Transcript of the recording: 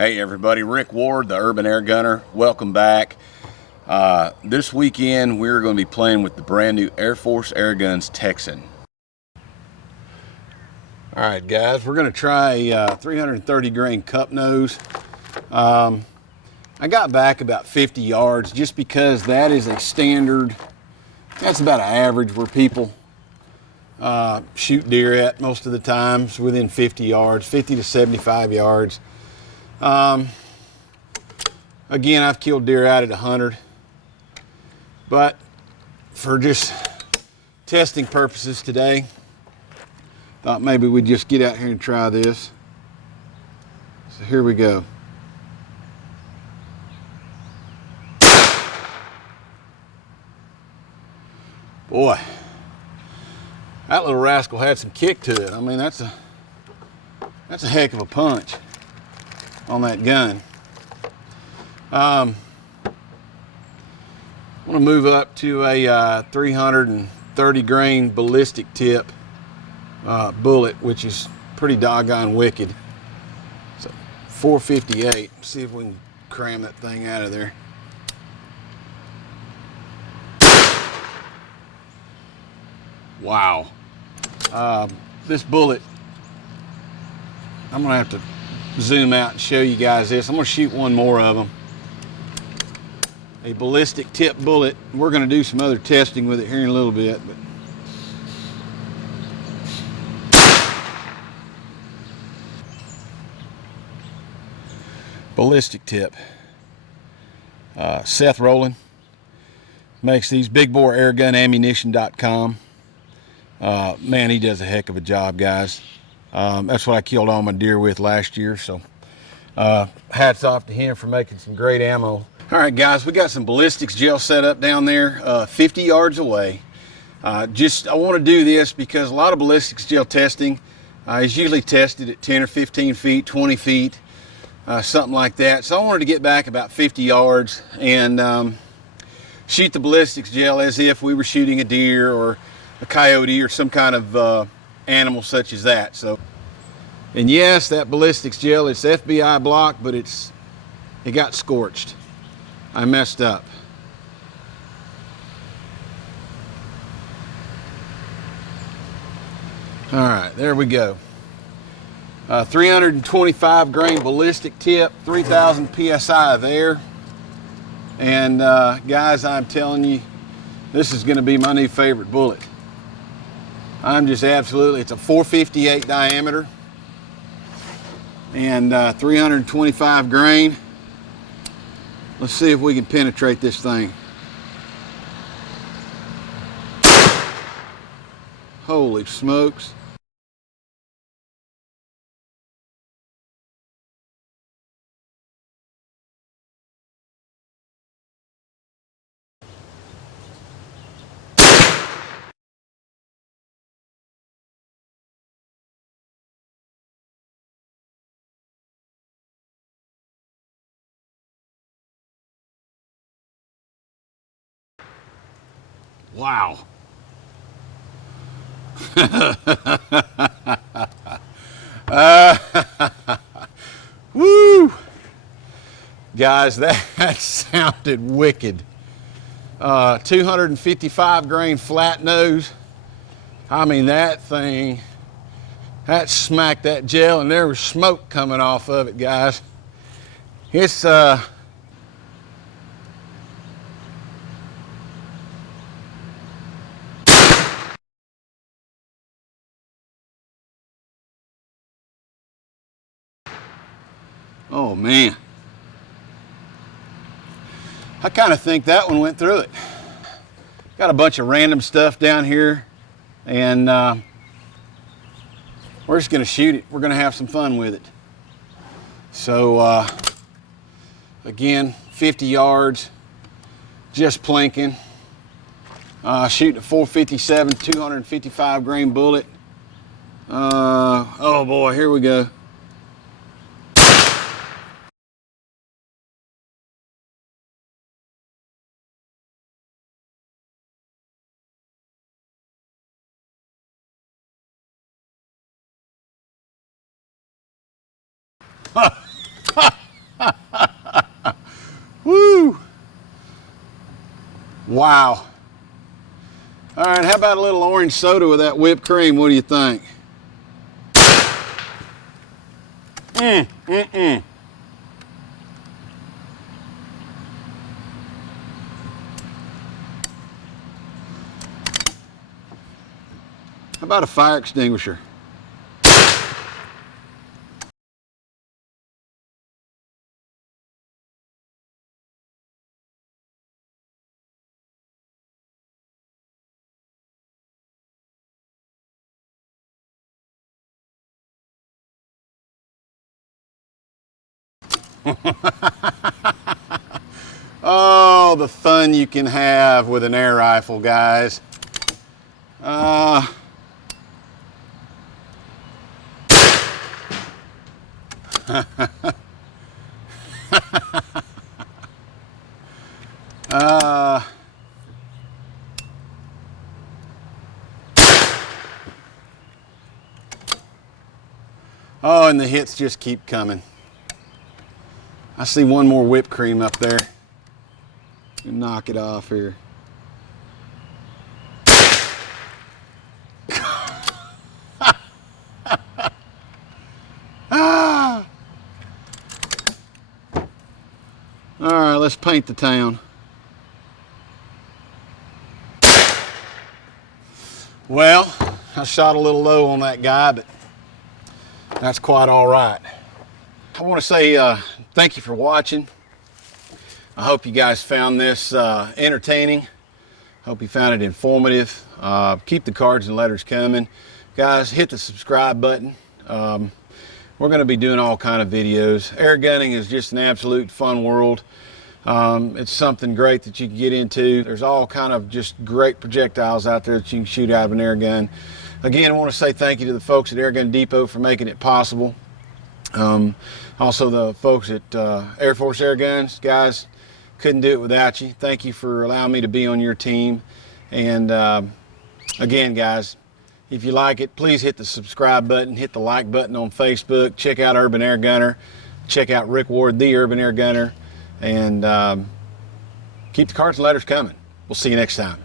Hey everybody, Rick Ward, the Urban Air Gunner. Welcome back. This weekend we're going to be playing with the brand new AirForce Airguns Texan. Alright guys, we're going to try a 330 grain cup nose. I got back about 50 yards just because that is a standard, that's about an average where people shoot deer at most of the times, within 50 yards, 50 to 75 yards. Again, I've killed deer out at 100, but for just testing purposes today, thought maybe we'd just get out here and try this. So here we go. Boy, that little rascal had some kick to it. I mean, that's a heck of a punch on that gun. I want to move up to a 330 grain ballistic tip bullet, which is pretty doggone wicked. So 458. See if we can cram that thing out of there. Wow. This bullet, I'm gonna have to zoom out and show you guys this. I'm gonna shoot one more of them. A ballistic tip bullet. We're gonna do some other testing with it here in a little bit, but ballistic tip. Seth Rowland makes these, BigBoreAirGunAmmunition.com. Man, he does a heck of a job, guys. That's what I killed all my deer with last year, so hats off to him for making some great ammo. All right, guys, we got some ballistics gel set up down there 50 yards away. I want to do this because a lot of ballistics gel testing is usually tested at 10 or 15 feet, 20 feet, something like that. So I wanted to get back about 50 yards and shoot the ballistics gel as if we were shooting a deer or a coyote or some kind of animal such as that. So, and yes, that ballistics gel, it's FBI block, but it got scorched. I messed up. All right, there we go. 325 grain ballistic tip, 3,000 PSI of air. And guys, I'm telling you, this is gonna be my new favorite bullet. I'm just absolutely, it's a 458 diameter and 325 grain. Let's see if we can penetrate this thing. Holy smokes. Wow. Woo! Guys, that sounded wicked. 255 grain flat nose. I mean, that thing, that smacked that gel and there was smoke coming off of it, guys. It's oh man, I kind of think that one went through it. Got a bunch of random stuff down here and we're just gonna shoot it. We're gonna have some fun with it. So again, 50 yards, just plinking, shooting a 457, 255 grain bullet. Oh boy, here we go. Wow. All right, how about a little orange soda with that whipped cream? What do you think? How about a fire extinguisher? Oh, the fun you can have with an air rifle, guys. Oh, and the hits just keep coming. I see one more whipped cream up there. Knock it off here. Ah. All right, let's paint the town. Well, I shot a little low on that guy, but that's quite all right. I want to say thank you for watching. I hope you guys found this entertaining. Hope you found it informative. Keep the cards and letters coming. Guys, hit the subscribe button. We're going to be doing all kind of videos. Air gunning is just an absolute fun world. It's something great that you can get into. There's all kind of just great projectiles out there that you can shoot out of an air gun. Again, I want to say thank you to the folks at Air Gun Depot for making it possible. Also the folks at AirForce Airguns. Guys, couldn't do it without you. Thank you for allowing me to be on your team. And again, guys, if you like it, please hit the subscribe button, hit the like button on Facebook, check out Urban Air Gunner, check out Rick Ward, the Urban Air Gunner, and keep the cards and letters coming. We'll see you next time.